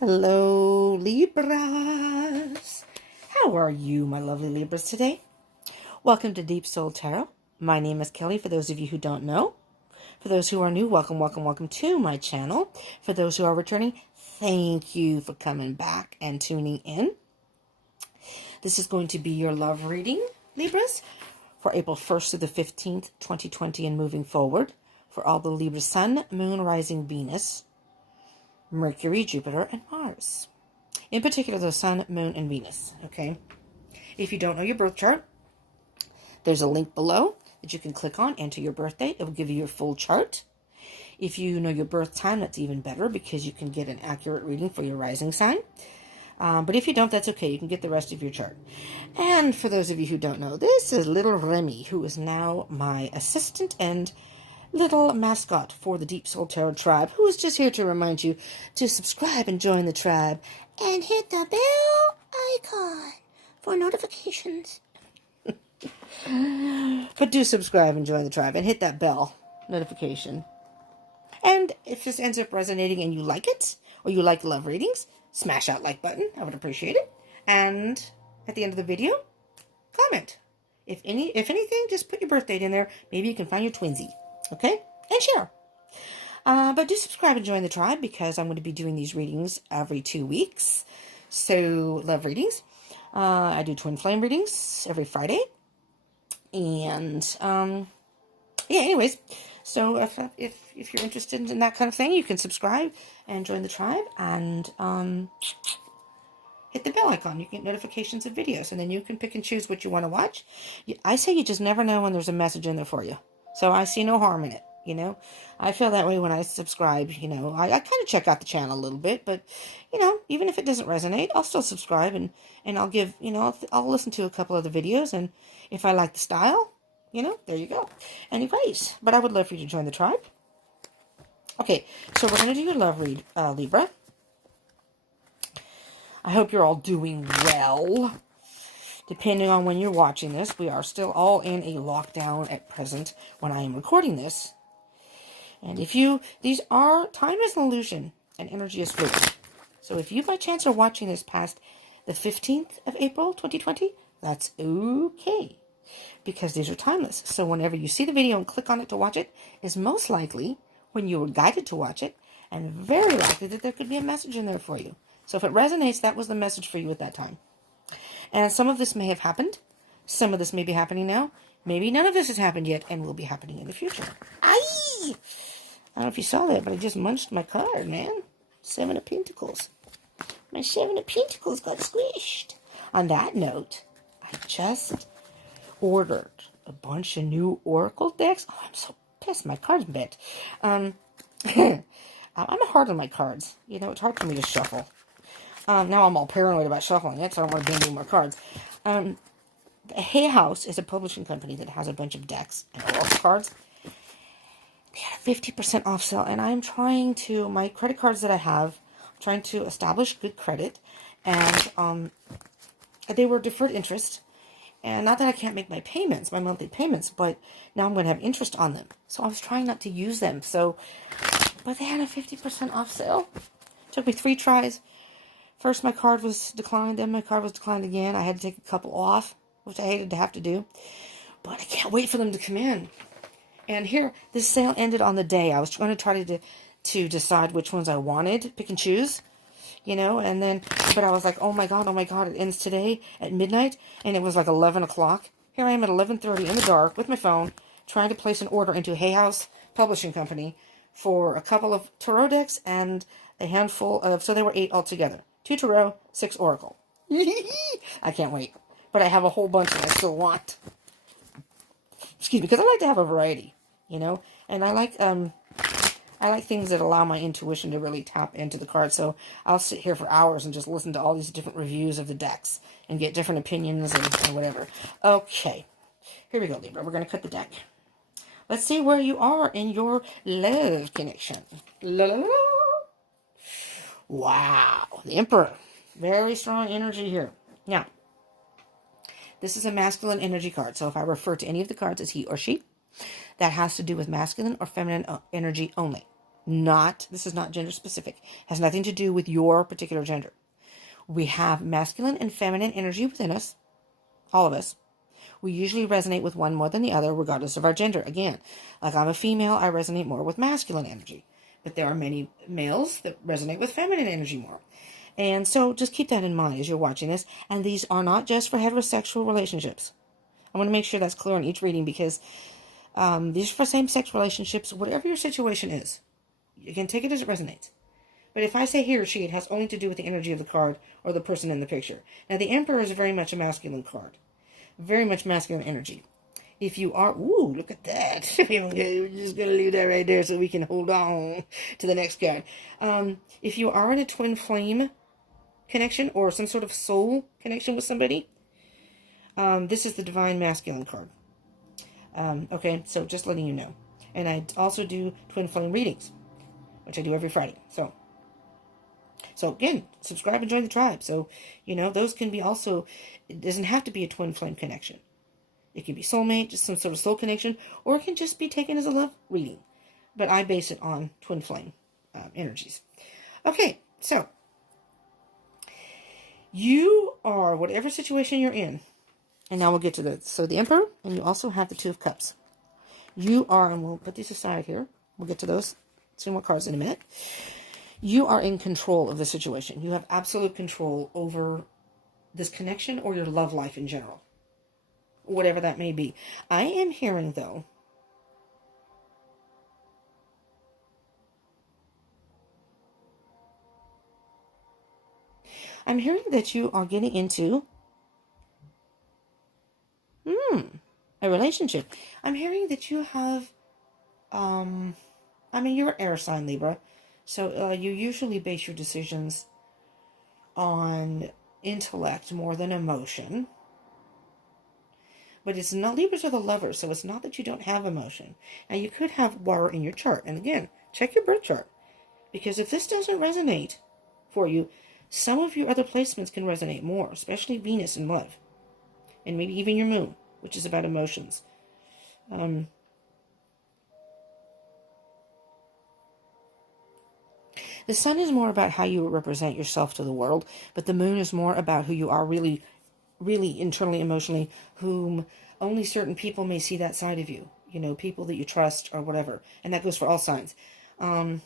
Hello, Libras. How are you, my lovely Libras, today? Welcome to Deep Soul Tarot. My name is Kelly, for those of you who don't know. For those who are new, welcome, welcome, welcome to my channel. For those who are returning, thank you for coming back and tuning in. This is going to be your love reading, Libras, for April 1st to the 15th, 2020, and moving forward, for all the Libra Sun, Moon, Rising, Venus, Mercury, Jupiter, and Mars. In particular, the Sun, Moon, and Venus, okay? If you don't know your birth chart, there's a link below that you can click on, enter your birth date. It will give you your full chart. If you know your birth time, that's even better because you can get an accurate reading for your rising sign. But if you don't, that's okay. You can get the rest of your chart. And for those of you who don't know, this is little Remy, who is now my assistant and little mascot for the Deep Soul Tarot tribe, who is just here to remind you to subscribe and join the tribe and hit the bell icon for notifications. But do subscribe and join the tribe and hit that bell notification. And if this ends up resonating and you like it, or you like love readings, smash that like button. I would appreciate it. And at the end of the video, comment. If anything, just put your birth date in there. Maybe you can find your twinsy. Okay? And share. But do subscribe and join the tribe because I'm going to be doing these readings every 2 weeks. So, love readings. I do twin flame readings every Friday. And, yeah, anyways. So, if you're interested in that kind of thing, you can subscribe and join the tribe. And, hit the bell icon. You get notifications of videos. And then you can pick and choose what you want to watch. I say you just never know when there's a message in there for you. So I see no harm in it, you know. I feel that way when I subscribe, you know. I kind of check out the channel a little bit, but, you know, even if it doesn't resonate, I'll still subscribe and I'll give, you know, I'll listen to a couple of the videos, and if I like the style, you know, there you go. Anyways, but I would love for you to join the tribe. Okay, so we're going to do your love read, Libra. I hope you're all doing well. Depending on when you're watching this, we are still all in a lockdown at present when I am recording this. And time is an illusion and energy is fluid. So if you by chance are watching this past the 15th of April, 2020, that's okay. Because these are timeless. So whenever you see the video and click on it to watch it, is most likely when you were guided to watch it, and very likely that there could be a message in there for you. So if it resonates, that was the message for you at that time. And some of this may have happened. Some of this may be happening now. Maybe none of this has happened yet and will be happening in the future. Aye! I don't know if you saw that, but I just munched my card, man. 7 of Pentacles. My 7 of Pentacles got squished. On that note, I just ordered a bunch of new Oracle decks. Oh, I'm so pissed. My card's bent. I'm hard on my cards. You know, it's hard for me to shuffle. Now I'm all paranoid about shuffling it, so I don't want to bend any more cards. Hay House is a publishing company that has a bunch of decks and Oracle cards. They had a 50% off sale, and I'm trying to, my credit cards that I have, I'm trying to establish good credit, and they were deferred interest, and not that I can't make my payments, my monthly payments, but now I'm going to have interest on them. So I was trying not to use them, but they had a 50% off sale. It took me 3 tries. First, my card was declined. Then my card was declined again. I had to take a couple off, which I hated to have to do. But I can't wait for them to come in. And here, this sale ended on the day. I was going to try to decide which ones I wanted, pick and choose, you know. And then, but I was like, oh my God, it ends today at midnight. And it was like 11 o'clock. Here I am at 11:30 in the dark with my phone, trying to place an order into Hay House Publishing Company for a couple of tarot decks and a handful of, so there were 8 altogether. 2 tarot, 6 Oracle. I can't wait. But I have a whole bunch that I still want. Excuse me, because I like to have a variety, you know? And I like things that allow my intuition to really tap into the cards. So I'll sit here for hours and just listen to all these different reviews of the decks and get different opinions and whatever. Okay. Here we go, Libra. We're going to cut the deck. Let's see where you are in your love connection. La, la, la. Wow, the Emperor. Very strong energy here. Now, this is a masculine energy card. So if I refer to any of the cards as he or she, that has to do with masculine or feminine energy only. This is not gender specific. Has nothing to do with your particular gender. We have masculine and feminine energy within us, all of us. We usually resonate with one more than the other, regardless of our gender. Again, like I'm a female, I resonate more with masculine energy. But there are many males that resonate with feminine energy more. And so just keep that in mind as you're watching this. And these are not just for heterosexual relationships. I want to make sure that's clear in each reading, because these are for same-sex relationships, whatever your situation is. You can take it as it resonates. But if I say he or she, it has only to do with the energy of the card or the person in the picture. Now, the Emperor is very much a masculine card. Very much masculine energy. If you are... Ooh, look at that. We're just going to leave that right there so we can hold on to the next card. If you are in a twin flame connection or some sort of soul connection with somebody, this is the Divine Masculine card. Okay, so just letting you know. And I also do twin flame readings, which I do every Friday. So again, subscribe and join the tribe. So, those can be also, it doesn't have to be a twin flame connection. It can be soulmate, just some sort of soul connection, or it can just be taken as a love reading. But I base it on twin flame energies. Okay, so you are, whatever situation you're in, and now we'll get to the Emperor, and you also have the Two of Cups. You are, and we'll put these aside here. We'll get to those, two more cards in a minute. You are in control of the situation. You have absolute control over this connection or your love life in general. Whatever that may be. I am hearing, though, I'm hearing that you are getting into a relationship. I'm hearing that you have, you're an air sign, Libra. So you usually base your decisions on intellect more than emotion. But it's not, Libras are the lovers, so it's not that you don't have emotion. Now, you could have water in your chart. And again, check your birth chart. Because if this doesn't resonate for you, some of your other placements can resonate more, especially Venus in love. And maybe even your moon, which is about emotions. The sun is more about how you represent yourself to the world, but the moon is more about who you are really, really internally, emotionally, whom only certain people may see that side of you. People that you trust or whatever. And that goes for all signs. So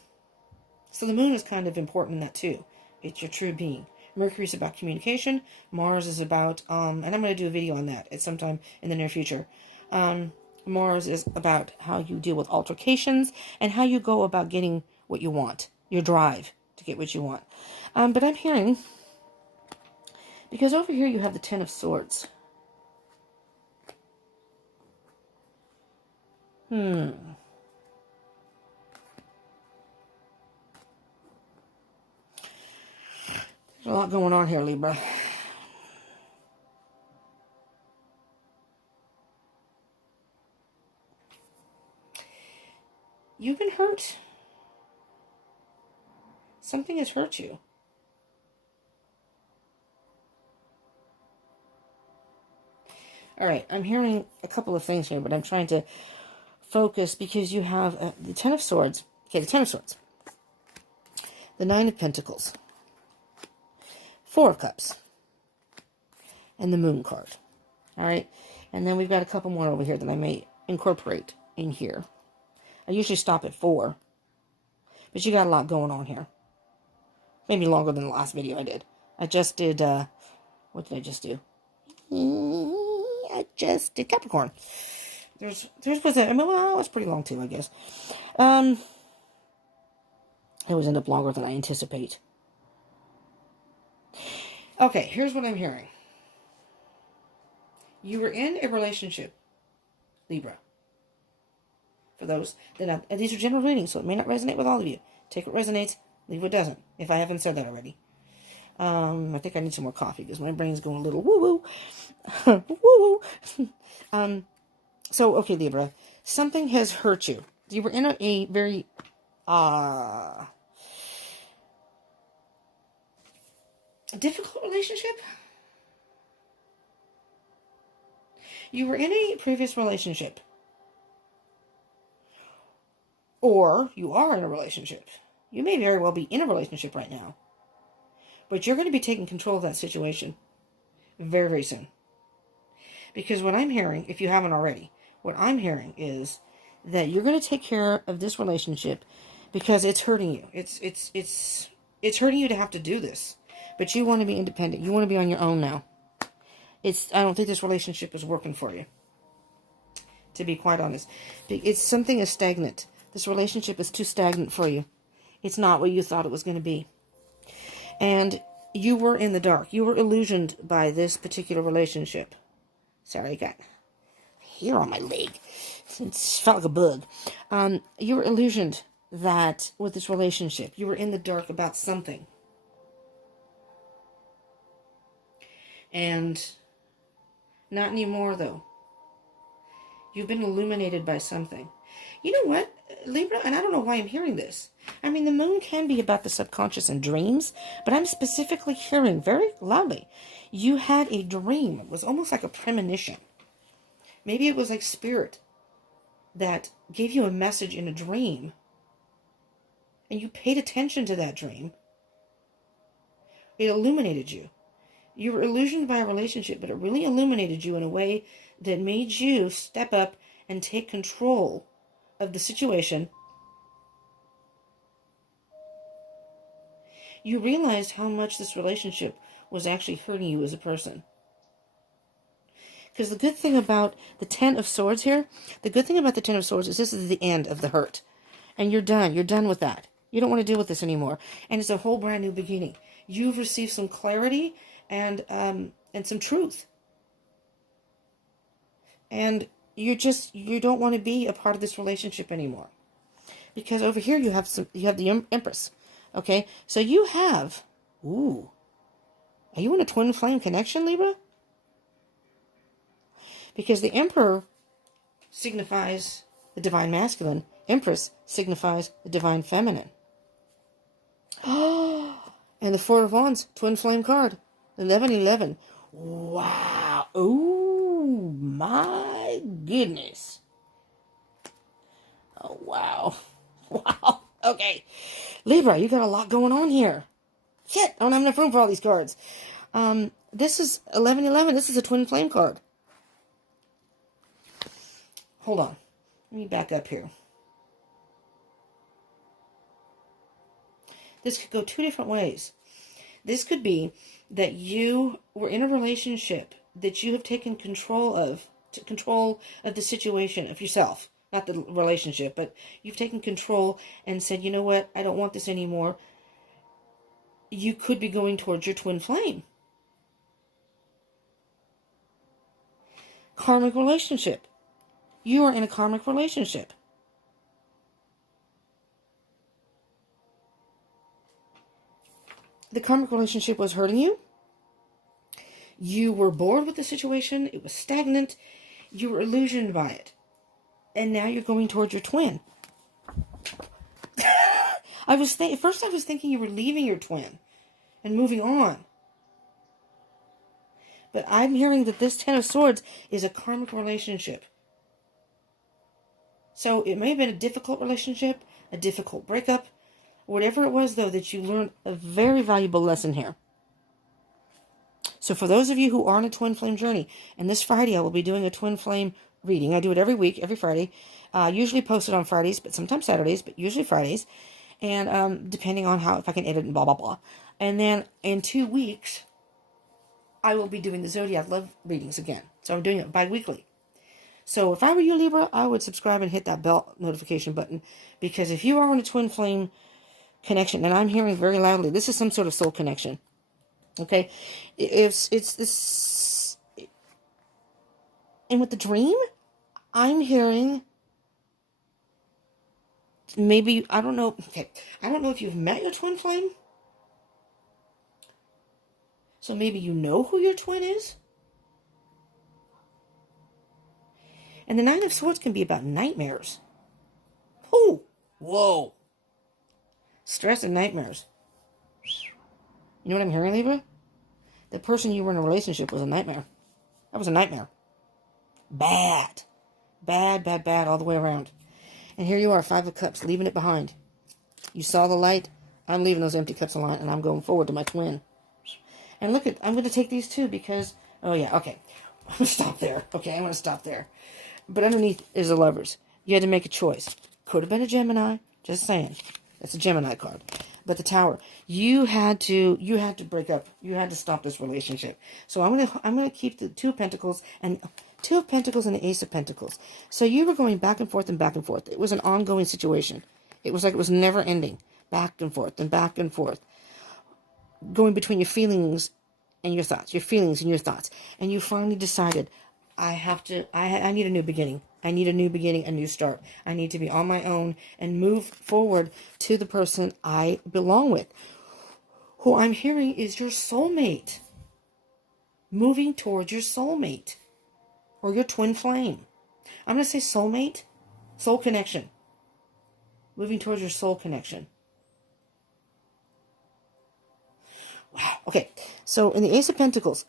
the moon is kind of important in that too. It's your true being. Mercury is about communication. Mars is about, and I'm going to do a video on that at some time in the near future. Mars is about how you deal with altercations and how you go about getting what you want. Your drive to get what you want. But I'm hearing, because over here you have the Ten of Swords. There's a lot going on here, Libra. You've been hurt. Something has hurt you. All right, I'm hearing a couple of things here, but I'm trying to focus because you have the Ten of Swords. Okay, the Ten of Swords. The Nine of Pentacles. Four of Cups. And the Moon card. All right, and then we've got a couple more over here that I may incorporate in here. I usually stop at 4, but you got a lot going on here. Maybe longer than the last video I did. I just did, what did I just do? I just did Capricorn. There's was a, well, it was pretty long too, I guess. It was end up longer than I anticipate. Okay, here's what I'm hearing. You were in a relationship, Libra. For those that and these are general readings, so it may not resonate with all of you. Take what resonates, leave what doesn't, if I haven't said that already. I think I need some more coffee because my brain's going a little woo-woo. Woo-woo. So, okay, Libra. Something has hurt you. You were in a very difficult relationship. You were in a previous relationship. Or you are in a relationship. You may very well be in a relationship right now. But you're going to be taking control of that situation very, very soon. Because what I'm hearing, if you haven't already, what I'm hearing is that you're going to take care of this relationship because it's hurting you. It's hurting you to have to do this. But you want to be independent. You want to be on your own now. I don't think this relationship is working for you, to be quite honest. It's something is stagnant. This relationship is too stagnant for you. It's not what you thought it was going to be. And you were in the dark. You were illusioned by this particular relationship. Sorry, I got hair on my leg. It felt like a bug. You were illusioned that with this relationship, you were in the dark about something. And not anymore, though. You've been illuminated by something. You know what, Libra? And I don't know why I'm hearing this. I mean, the moon can be about the subconscious and dreams, but I'm specifically hearing very loudly, you had a dream. It was almost like a premonition. Maybe it was like spirit that gave you a message in a dream, and you paid attention to that dream. It illuminated you. You were illusioned by a relationship, but it really illuminated you in a way that made you step up and take control of the situation. You realized how much this relationship was actually hurting you as a person. Because the good thing about the Ten of Swords here, the good thing about the Ten of Swords is this is the end of the hurt. And you're done. You're done with that. You don't want to deal with this anymore. And it's a whole brand new beginning. You've received some clarity and some truth. And you don't want to be a part of this relationship anymore. Because over here you have the Empress. Okay? So you have, are you in a twin flame connection, Libra? Because the Emperor signifies the divine masculine. Empress signifies the divine feminine. And the Four of Wands, twin flame card. 1111. Wow. Oh, my goodness. Oh, wow. Wow. Okay. Libra, you got a lot going on here. Shit, I don't have enough room for all these cards. This is 1111. This is a twin flame card. Hold on. Let me back up here. This could go two different ways. This could be that you were in a relationship that you have taken control of the situation, of yourself. Not the relationship, but you've taken control and said, you know what, I don't want this anymore. You could be going towards your twin flame. Karmic relationship. You are in a karmic relationship. The karmic relationship was hurting you. You were bored with the situation. It was stagnant. You were illusioned by it. And now you're going towards your twin. First I was thinking you were leaving your twin and moving on. But I'm hearing that this Ten of Swords is a karmic relationship. So it may have been a difficult relationship, a difficult breakup. Whatever it was, though, that you learned a very valuable lesson here. So for those of you who are on a twin flame journey, and this Friday I will be doing a twin flame reading. I do it every week, every Friday. Usually posted on Fridays, but sometimes Saturdays, but usually Fridays. And depending on if I can edit and blah, blah, blah. And then in 2 weeks, I will be doing the Zodiac Love readings again. So I'm doing it bi-weekly. So if I were you, Libra, I would subscribe and hit that bell notification button. Because if you are on a twin flame connection, and I'm hearing very loudly, this is some sort of soul connection. Okay? It's this... And with the dream, I'm hearing... Maybe, I don't know. Okay, I don't know if you've met your twin flame. So maybe you know who your twin is. And the Nine of Swords can be about nightmares. Oh, whoa. Stress and nightmares. You know what I'm hearing, Libra? The person you were in a relationship was a nightmare. That was a nightmare. Bad. Bad, bad, bad all the way around. And here you are, 5 of Cups, leaving it behind. You saw the light. I'm leaving those empty cups alone, and I'm going forward to my twin. And look I'm going to take these too because, oh yeah, okay. I'm going to stop there. Okay, I'm going to stop there. But underneath is the Lovers. You had to make a choice. Could have been a Gemini. Just saying. That's a Gemini card. But the Tower, you had to break up. You had to stop this relationship. So I'm gonna keep the Two of Pentacles and the Ace of Pentacles. So you were going back and forth and back and forth. It was an ongoing situation. It was like it was never ending. Back and forth and back and forth. Going between your feelings and your thoughts. Your feelings and your thoughts. And you finally decided, I need a new beginning. I need a new beginning, a new start. I need to be on my own and move forward to the person I belong with. Who I'm hearing is your soulmate. Moving towards your soulmate. Or your twin flame. I'm going to say soulmate. Soul connection. Moving towards your soul connection. Wow. Okay. So in the Ace of Pentacles,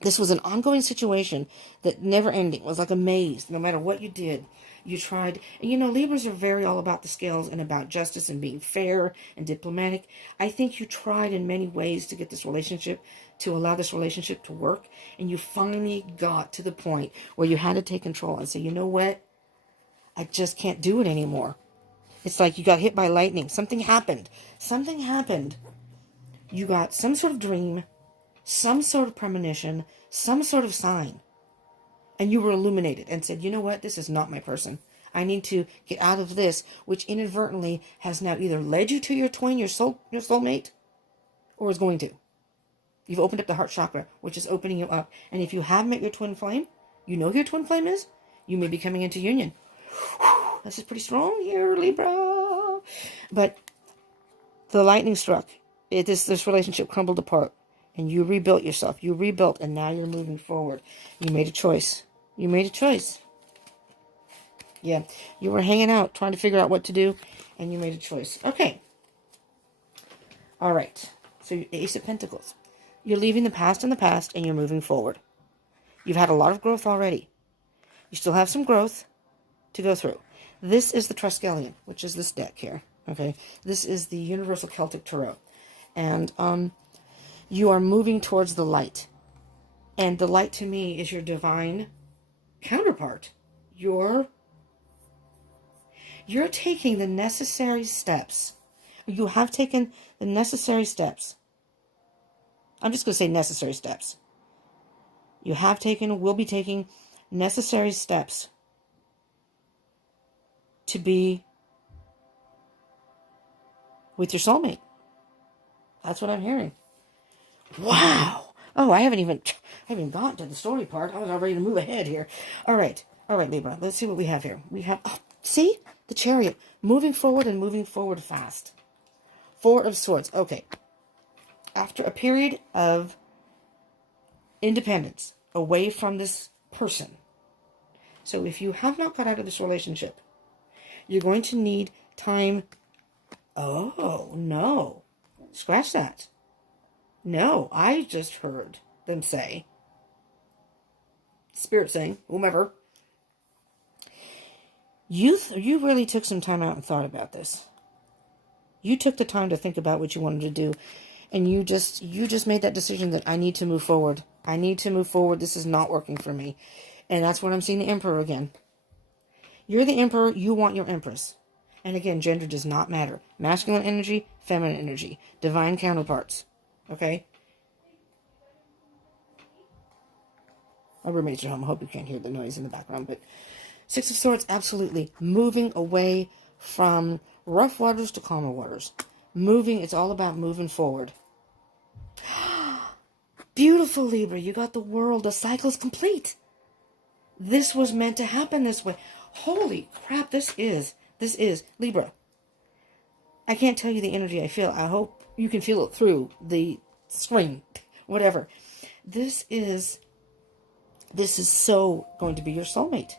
this was an ongoing situation that never ending. It was like a maze. No matter what you did, you tried. And you know, Libras are very all about the scales and about justice and being fair and diplomatic. I think you tried in many ways to get this relationship, to allow this relationship to work. And you finally got to the point where you had to take control and say, you know what? I just can't do it anymore. It's like you got hit by lightning. Something happened. Something happened. You got some sort of dream, some sort of premonition, some sort of sign. And you were illuminated and said, you know what? This is not my person. I need to get out of this, which inadvertently has now either led you to your twin, your soulmate, or is going to. You've opened up the heart chakra, which is opening you up. And if you have met your twin flame, you know who your twin flame is, you may be coming into union. This is pretty strong here, Libra. But the lightning struck. This relationship crumbled apart. And you rebuilt yourself. You rebuilt, and now you're moving forward. You made a choice. You made a choice. Yeah, you were hanging out, trying to figure out what to do, and you made a choice. Okay. All right. So, Ace of Pentacles. You're leaving the past in the past, and you're moving forward. You've had a lot of growth already. You still have some growth to go through. This is the Triskelion, which is this deck here. Okay. This is the Universal Celtic Tarot. And, you are moving towards the light. And the light to me is your divine counterpart. You're taking the necessary steps. You have taken the necessary steps. I'm just going to say necessary steps. You have taken, will be taking necessary steps to be with your soulmate. That's what I'm hearing. Wow. Oh, I haven't even gotten to the story part. I was all ready to move ahead here. All right, Libra. Let's see what we have here. We have, see? The Chariot. Moving forward and moving forward fast. 4 of Swords. Okay. After a period of independence, away from this person. So if you have not got out of this relationship, you're going to need time. Oh, no. Scratch that. No, I just heard them say, Spirit saying, whomever, you really took some time out and thought about this. You took the time to think about what you wanted to do, and you just made that decision that I need to move forward. I need to move forward. This is not working for me. And that's when I'm seeing the Emperor again. You're the Emperor. You want your Empress. And again, gender does not matter. Masculine energy, feminine energy, divine counterparts. Okay? My roommates are home. I hope you can't hear the noise in the background. But 6 of Swords, absolutely. Moving away from rough waters to calmer waters. Moving, it's all about moving forward. Beautiful, Libra. You got the World. The cycle's complete. This was meant to happen this way. Holy crap, this is Libra. I can't tell you the energy I feel. I hope you can feel it through the screen. Whatever. This is so going to be your soulmate.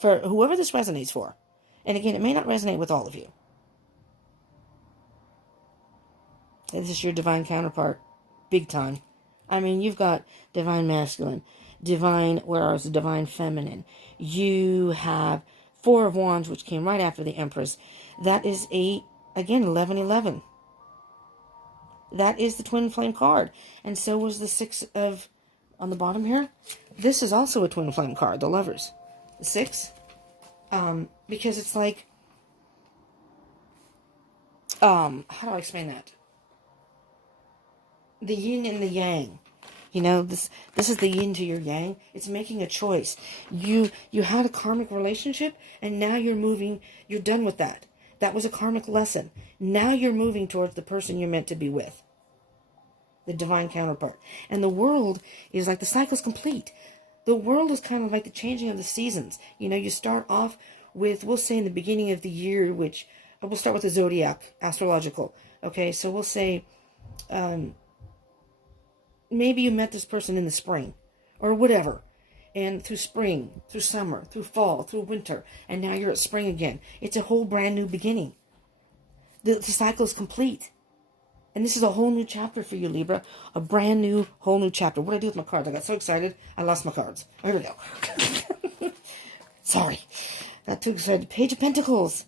For whoever this resonates for. And again, it may not resonate with all of you. This is your divine counterpart. Big time. I mean, you've got divine masculine, divine feminine. You have Four of Wands, which came right after the Empress. That is again, 1111. That is the twin flame card. And so was the Six of, on the bottom here. This is also a twin flame card, the Lovers. The Six. Because it's like, how do I explain that? The yin and the yang. You know, this is the yin to your yang. It's making a choice. You had a karmic relationship, and now you're done with that. That was a karmic lesson. Now you're moving towards the person you're meant to be with. The divine counterpart. And the world is like the cycle's complete. The world is kind of like the changing of the seasons. You know, you start off with, we'll say in the beginning of the year, which, we'll start with the zodiac, astrological. Okay, so we'll say, maybe you met this person in the spring or whatever. And through spring, through summer, through fall, through winter. And now you're at spring again. It's a whole brand new beginning. The cycle is complete. And this is a whole new chapter for you, Libra. A brand new, whole new chapter. What did I do with my cards? I got so excited, I lost my cards. Oh, here we go. Sorry. Got too excited. Page of Pentacles.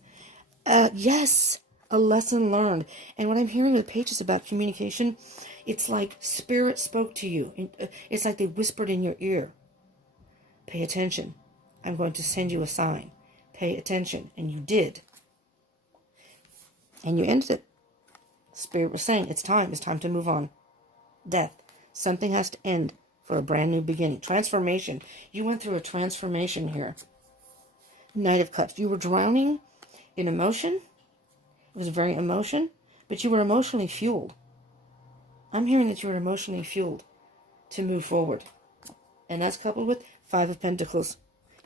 Yes, a lesson learned. And what I'm hearing with pages about communication, it's like Spirit spoke to you. It's like they whispered in your ear. Pay attention. I'm going to send you a sign. Pay attention. And you did. And you ended it. Spirit was saying, it's time. It's time to move on. Death. Something has to end for a brand new beginning. Transformation. You went through a transformation here. Knight of Cups. You were drowning in emotion. It was very emotion. But you were emotionally fueled. I'm hearing that you were emotionally fueled to move forward. And that's coupled with Five of Pentacles.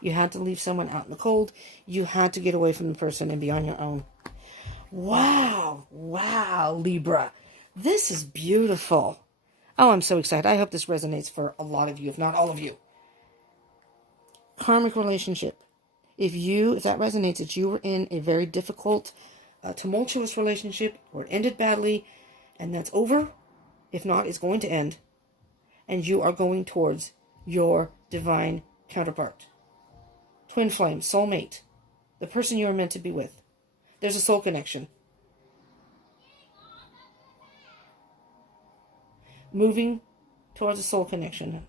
You had to leave someone out in the cold. You had to get away from the person and be on your own. Wow. Wow, Libra. This is beautiful. Oh, I'm so excited. I hope this resonates for a lot of you, if not all of you. Karmic relationship. If that resonates, that you were in a very difficult, tumultuous relationship, or it ended badly, and that's over. If not, it's going to end. And you are going towards your divine counterpart. Twin flame, soulmate. The person you are meant to be with. There's a soul connection. Moving towards a soul connection.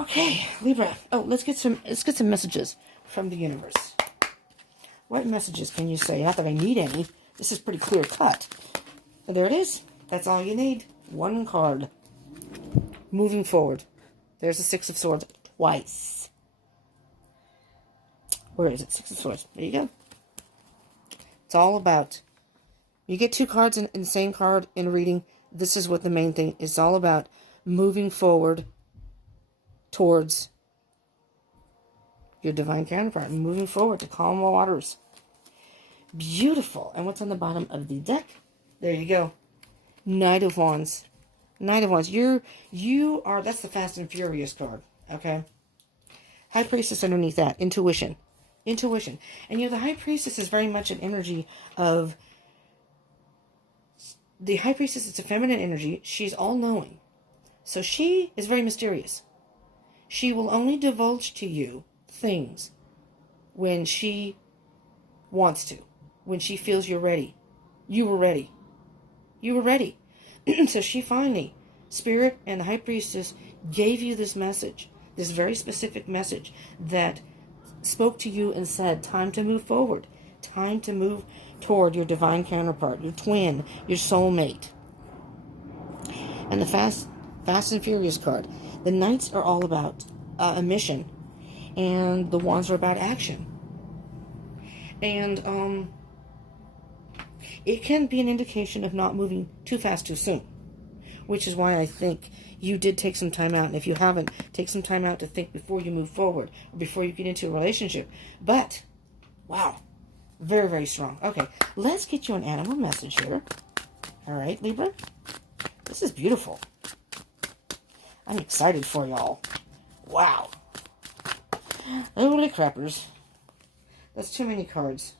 Okay, Libra. Oh, let's get some messages from the universe. What messages can you say? Not that I need any. This is pretty clear cut. But there it is. That's all you need. One card. Moving forward. There's the Six of Swords twice. Where is it? Six of Swords. There you go. It's all about. You get two cards in the same card in a reading. This is what the main thing is all about. Moving forward towards your divine counterpart. Moving forward to calm waters. Beautiful. And what's on the bottom of the deck? There you go. Knight of Wands. Knight of Wands. You are, that's the Fast and Furious card. Okay. High Priestess underneath that. Intuition. Intuition. And the High Priestess is very much an energy of, the High Priestess is a feminine energy. She's all-knowing. So she is very mysterious. She will only divulge to you things when she wants to. When she feels you're ready. You were ready. You were ready. So she finally, Spirit and the High Priestess, gave you this message. This very specific message that spoke to you and said, time to move forward. Time to move toward your divine counterpart, your twin, your soulmate. And the Fast and Furious card. The Knights are all about a mission. And the Wands are about action. And it can be an indication of not moving too fast too soon. Which is why I think you did take some time out. And if you haven't, take some time out to think before you move forward. Or before you get into a relationship. But, wow. Very, very strong. Okay, let's get you an animal message here. All right, Libra. This is beautiful. I'm excited for y'all. Wow. Holy crappers. That's too many cards.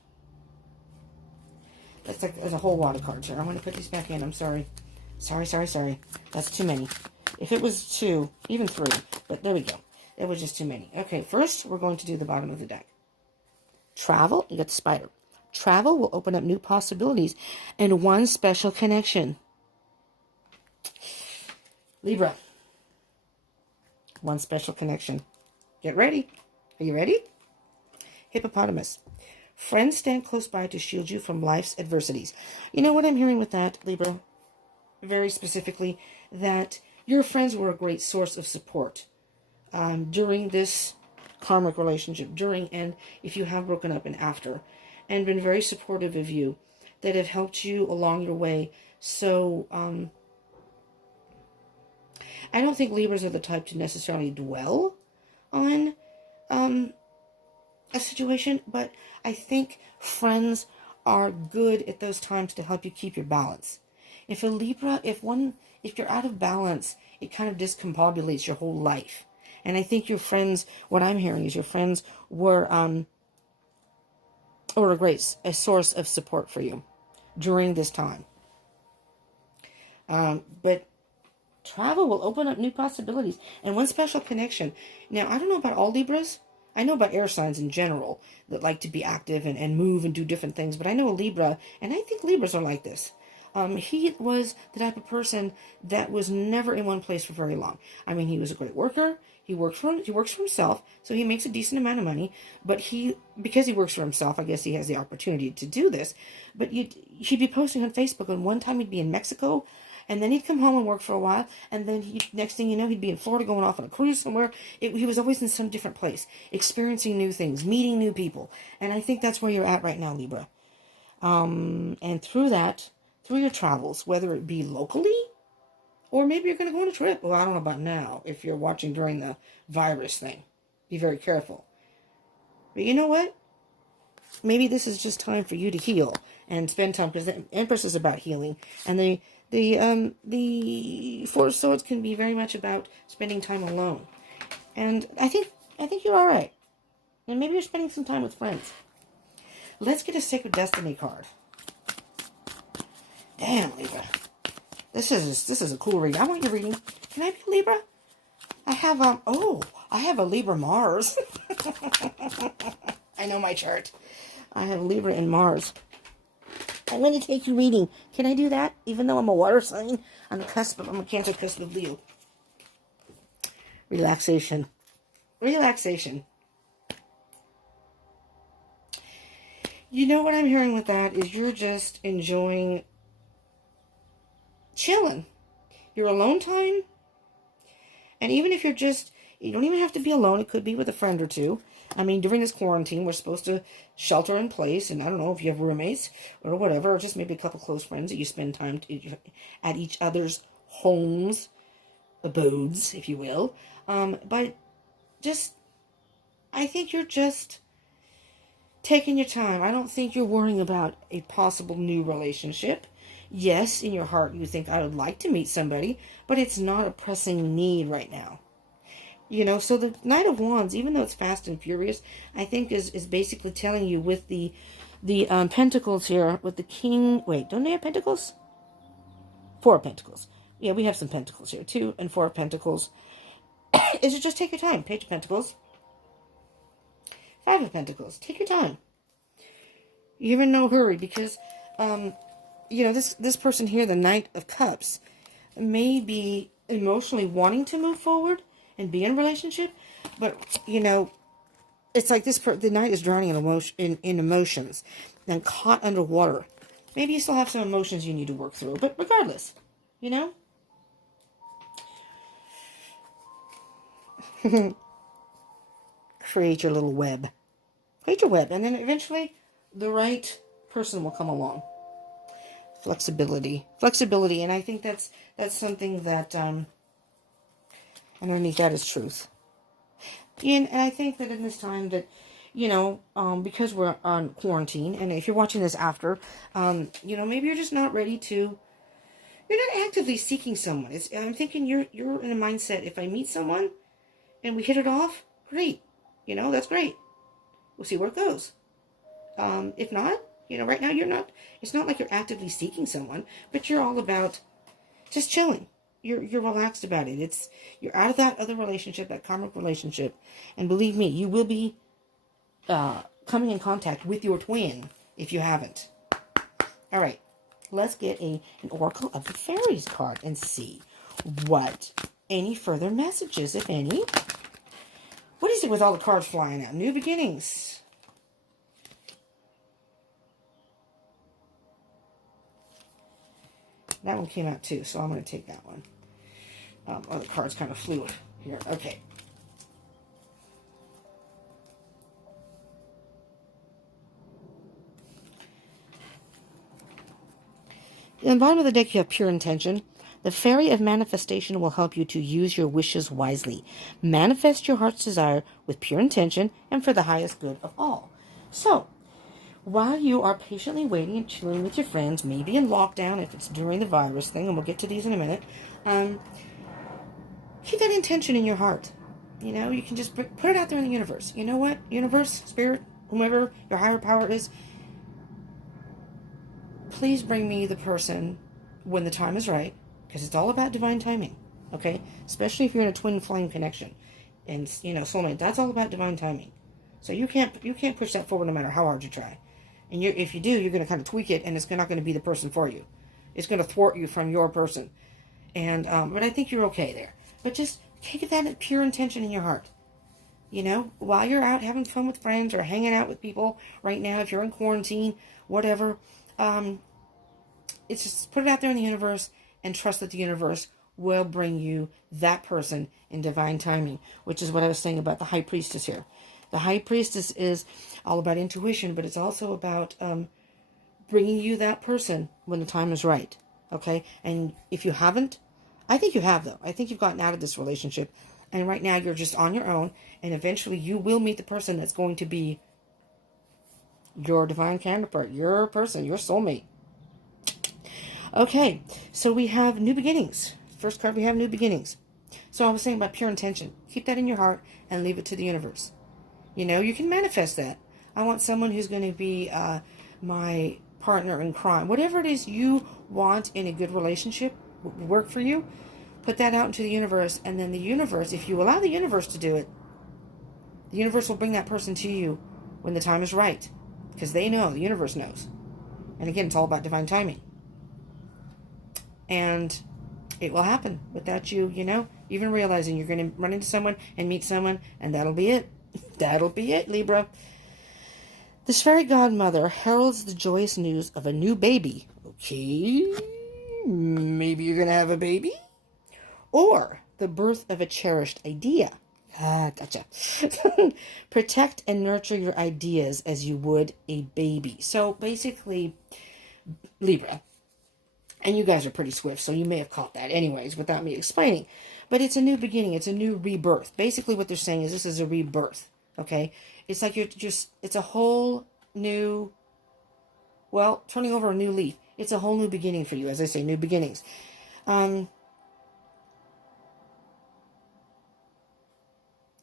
There's a whole lot of cards here. I'm going to put these back in. I'm sorry. Sorry. That's too many. If it was 2, even 3. But there we go. It was just too many. Okay, first we're going to do the bottom of the deck. Travel, you got the spider. Travel will open up new possibilities and one special connection. Libra, one special connection. Get ready. Are you ready? Hippopotamus. Friends stand close by to shield you from life's adversities. You know what I'm hearing with that, Libra? Very specifically, that your friends were a great source of support during this karmic relationship, during and if you have broken up and after, and been very supportive of you, that have helped you along your way. So, I don't think Libras are the type to necessarily dwell on a situation, but I think friends are good at those times to help you keep your balance. If a Libra, if you're out of balance, it kind of discombobulates your whole life. And I think your friends, what I'm hearing is your friends were a source of support for you during this time. But travel will open up new possibilities and one special connection. Now, I don't know about all Libras. I know about air signs in general that like to be active and move and do different things. But I know a Libra, and I think Libras are like this. He was the type of person that was never in one place for very long. I mean, he was a great worker. He works for himself, so he makes a decent amount of money. But because he works for himself, I guess he has the opportunity to do this. But he'd be posting on Facebook, and one time he'd be in Mexico, and then he'd come home and work for a while, and then next thing you know, he'd be in Florida going off on a cruise somewhere. He was always in some different place, experiencing new things, meeting new people. And I think that's where you're at right now, Libra. And through your travels, whether it be locally, or maybe you're going to go on a trip. Well, I don't know about now, if you're watching during the virus thing. Be very careful. But you know what? Maybe this is just time for you to heal and spend time, because the Empress is about healing, and the Four of Swords can be very much about spending time alone. And I think you're all right. And maybe you're spending some time with friends. Let's get a Sacred Destiny card. Damn, Libra. This is a cool reading. I want your reading. Can I be a Libra? I have a Libra Mars. I know my chart. I have Libra and Mars. I'm going to take your reading. Can I do that? Even though I'm a water sign, I'm a Cancer cusp of Leo. Relaxation. Relaxation. You know what I'm hearing with that is you're just enjoying chilling. Your alone time. And even if you don't even have to be alone. It could be with a friend or two. I mean, during this quarantine, we're supposed to shelter in place. And I don't know if you have roommates or whatever, or just maybe a couple close friends that you spend time at each other's homes, abodes, if you will. But I think you're just taking your time. I don't think you're worrying about a possible new relationship. Yes, in your heart, you think, I would like to meet somebody, but it's not a pressing need right now. You know, so the Knight of Wands, even though it's fast and furious, I think is basically telling you with the Pentacles here, with the King. Wait, don't they have Pentacles? 4 of Pentacles. Yeah, we have some Pentacles here, 2 and 4 of Pentacles. Is it just take your time? Page of Pentacles. 5 of Pentacles. Take your time. You're in no hurry, because you know, this person here, the Knight of Cups, may be emotionally wanting to move forward and be in a relationship, but you know, it's like the Knight is drowning in emotions and caught underwater. Maybe you still have some emotions you need to work through, but regardless, you know. Create your little web. Create your web, and then eventually the right person will come along. Flexibility, and I think that's something that underneath that is truth. And I think that in this time that, you know, because we're on quarantine, and if you're watching this after, you know, maybe you're just not ready to. You're not actively seeking someone. I'm thinking you're in a mindset. If I meet someone and we hit it off, great. You know, that's great. We'll see where it goes. If not, you know, right now you're not. It's not like you're actively seeking someone, but you're all about just chilling. You're relaxed about it. You're out of that other relationship, that karmic relationship, and believe me, you will be coming in contact with your twin if you haven't. All right, let's get an Oracle of the Fairies card and see what any further messages, if any. What is it with all the cards flying out? New beginnings. That one came out too, so I'm going to take that one. Oh, the card's kind of fluid here. Okay. In the bottom of the deck, you have Pure Intention. The Fairy of Manifestation will help you to use your wishes wisely. Manifest your heart's desire with pure intention and for the highest good of all. So, while you are patiently waiting and chilling with your friends, maybe in lockdown if it's during the virus thing, and we'll get to these in a minute, keep that intention in your heart. You know, you can just put it out there in the universe. You know what? Universe, spirit, whomever your higher power is, please bring me the person when the time is right, because it's all about divine timing, okay? Especially if you're in a twin flame connection and, you know, soulmate, that's all about divine timing. So you can't push that forward no matter how hard you try. And if you do, you're going to kind of tweak it, and it's not going to be the person for you. It's going to thwart you from your person. And but I think you're okay there. But just take that pure intention in your heart. You know, while you're out having fun with friends or hanging out with people right now, if you're in quarantine, whatever, it's just put it out there in the universe and trust that the universe will bring you that person in divine timing, which is what I was saying about the High Priestess here. The High Priestess is all about intuition, but it's also about bringing you that person when the time is right, okay? And if you haven't, I think you have, though. I think you've gotten out of this relationship, and right now you're just on your own, and eventually you will meet the person that's going to be your divine counterpart, your person, your soulmate. Okay, so we have new beginnings. First card, we have new beginnings. So I was saying about pure intention. Keep that in your heart and leave it to the universe. You know, you can manifest that. I want someone who's going to be my partner in crime. Whatever it is you want in a good relationship, work for you, put that out into the universe, and then the universe, if you allow the universe to do it, the universe will bring that person to you when the time is right. Because they know, the universe knows. And again, it's all about divine timing. And it will happen without you, you know, even realizing you're going to run into someone and meet someone, and that'll be it. That'll be it, Libra. This fairy godmother heralds the joyous news of a new baby. Okay, maybe you're going to have a baby? Or the birth of a cherished idea. Ah, gotcha. Protect and nurture your ideas as you would a baby. So basically, Libra, and you guys are pretty swift, so you may have caught that anyways without me explaining. But it's a new beginning. It's a new rebirth. Basically what they're saying is this is a rebirth, okay? It's like it's a whole new, well, turning over a new leaf. It's a whole new beginning for you, as I say, new beginnings.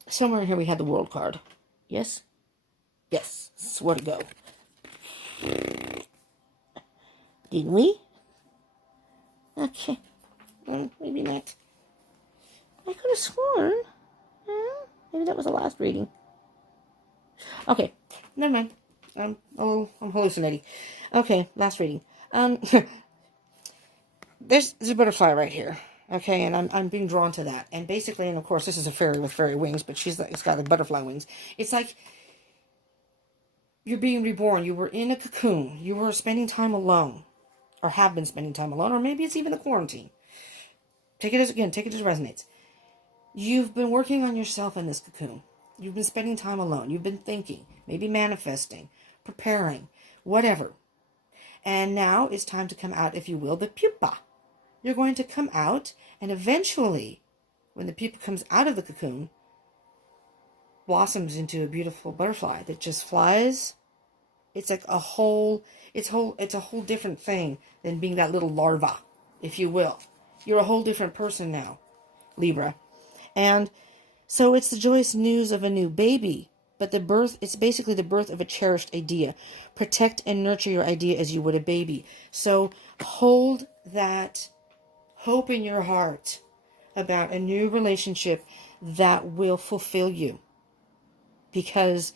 Somewhere in here we had the World card. Yes? Yes. Where to go? Didn't we? Okay. Maybe not. I could have sworn. Maybe that was the last reading. Okay. Never mind. I'm hallucinating. Okay, last reading. There's a butterfly right here. Okay, and I'm being drawn to that. And basically, and of course, this is a fairy with fairy wings, but it's got the butterfly wings. It's like you're being reborn. You were in a cocoon. You were spending time alone. Or have been spending time alone. Or maybe it's even the quarantine. Take it as it resonates. You've been working on yourself in this cocoon. You've been spending time alone. You've been thinking. Maybe manifesting. Preparing. Whatever. And now it's time to come out, if you will, the pupa. You're going to come out, and eventually, when the pupa comes out of the cocoon, blossoms into a beautiful butterfly that just flies. It's like a whole different thing than being that little larva, if you will. You're a whole different person now, Libra. And so it's the joyous news of a new baby, but it's basically the birth of a cherished idea. Protect and nurture your idea as you would a baby. So hold that hope in your heart about a new relationship that will fulfill you. Because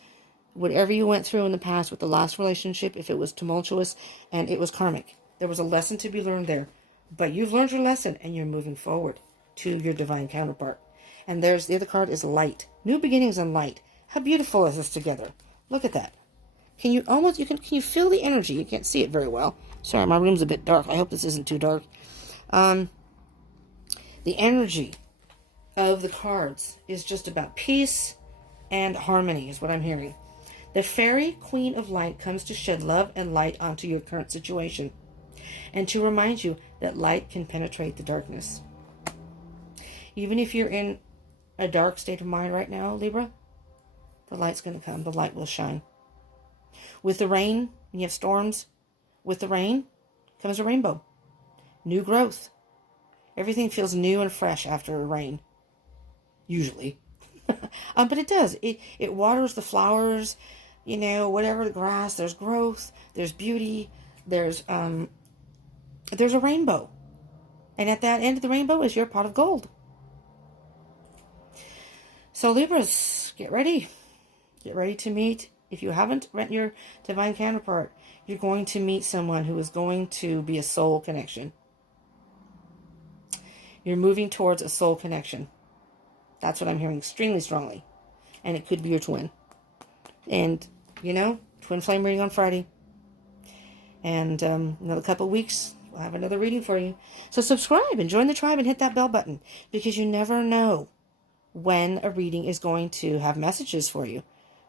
whatever you went through in the past with the last relationship, if it was tumultuous and it was karmic, there was a lesson to be learned there. But you've learned your lesson and you're moving forward to your divine counterpart. And there's the other card is light. New beginnings and light. How beautiful is this together? Look at that. Can you can you feel the energy? You can't see it very well. Sorry, my room's a bit dark. I hope this isn't too dark. The energy of the cards is just about peace and harmony is what I'm hearing. The fairy queen of light comes to shed love and light onto your current situation and to remind you that light can penetrate the darkness. Even if you're in a dark state of mind right now, Libra, the light's going to come. The light will shine. With the rain, when you have storms, with the rain comes a rainbow. New growth. Everything feels new and fresh after rain. Usually. But it does. It waters the flowers, whatever, the grass. There's growth. There's beauty. There's a rainbow. And at that end of the rainbow is your pot of gold. So Libras, get ready. Get ready to meet. If you haven't met your divine counterpart, you're going to meet someone who is going to be a soul connection. You're moving towards a soul connection. That's what I'm hearing extremely strongly. And it could be your twin. And, twin flame reading on Friday. And another couple of weeks, we'll have another reading for you. So subscribe and join the tribe and hit that bell button. Because you never know when a reading is going to have messages for you.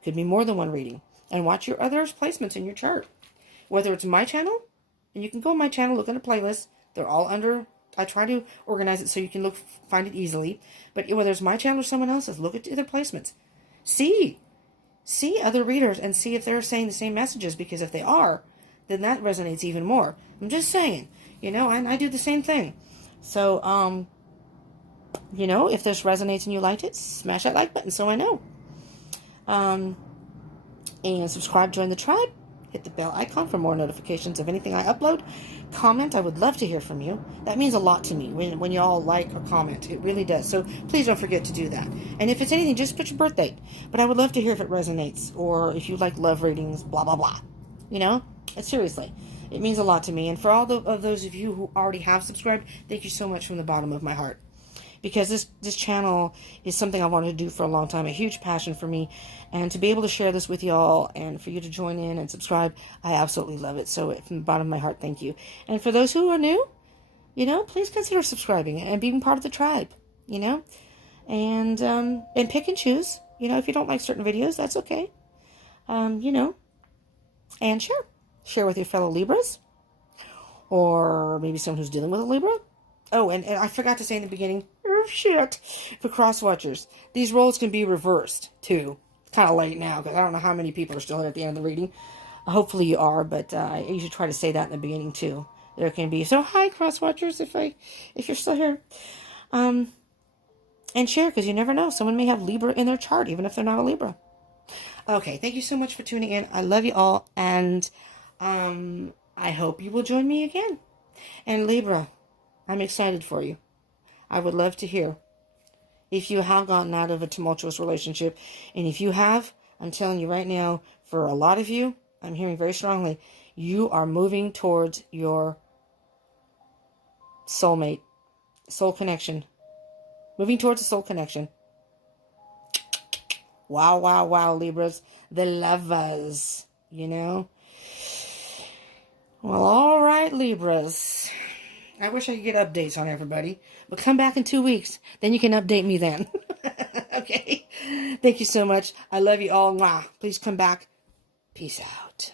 Could be more than one reading. And watch your other placements in your chart. Whether it's my channel, and you can go on my channel, look at a playlist. They're all under, I try to organize it so you can find it easily. But whether it's my channel or someone else's, look at other placements. See other readers and see if they're saying the same messages. Because if they are, then that resonates even more. I'm just saying, and I do the same thing. So, if this resonates and you liked it, smash that like button so I know. And subscribe, join the tribe, hit the bell icon for more notifications of anything I upload. Comment, I would love to hear from you. That means a lot to me when you all like or comment. It really does. So please don't forget to do that. And if it's anything, just put your birth date. But I would love to hear if it resonates or if you like love readings, blah, blah, blah. Seriously, it means a lot to me. And for all of those of you who already have subscribed, thank you so much from the bottom of my heart. Because this channel is something I wanted to do for a long time, a huge passion for me. And to be able to share this with y'all and for you to join in and subscribe, I absolutely love it. So from the bottom of my heart, thank you. And for those who are new, please consider subscribing and being part of the tribe, and pick and choose. If you don't like certain videos, that's okay. And share with your fellow Libras or maybe someone who's dealing with a Libra. Oh, and I forgot to say in the beginning, for cross watchers, these roles can be reversed too. It's kind of late now because I don't know how many people are still here at the end of the reading. Hopefully you are, but I usually try to say that in the beginning too. There can be. So hi, cross watchers, if you're still here, and share because you never know. Someone may have Libra in their chart, even if they're not a Libra. Okay, thank you so much for tuning in. I love you all, and I hope you will join me again. And Libra, I'm excited for you. I would love to hear if you have gotten out of a tumultuous relationship. And if you have, I'm telling you right now, for a lot of you, I'm hearing very strongly, you are moving towards your soulmate, soul connection. Moving towards a soul connection. Wow, wow, wow, Libras. The lovers, Well, all right, Libras. I wish I could get updates on everybody. But come back in 2 weeks. Then you can update me then. Okay? Thank you so much. I love you all. Mwah. Please come back. Peace out.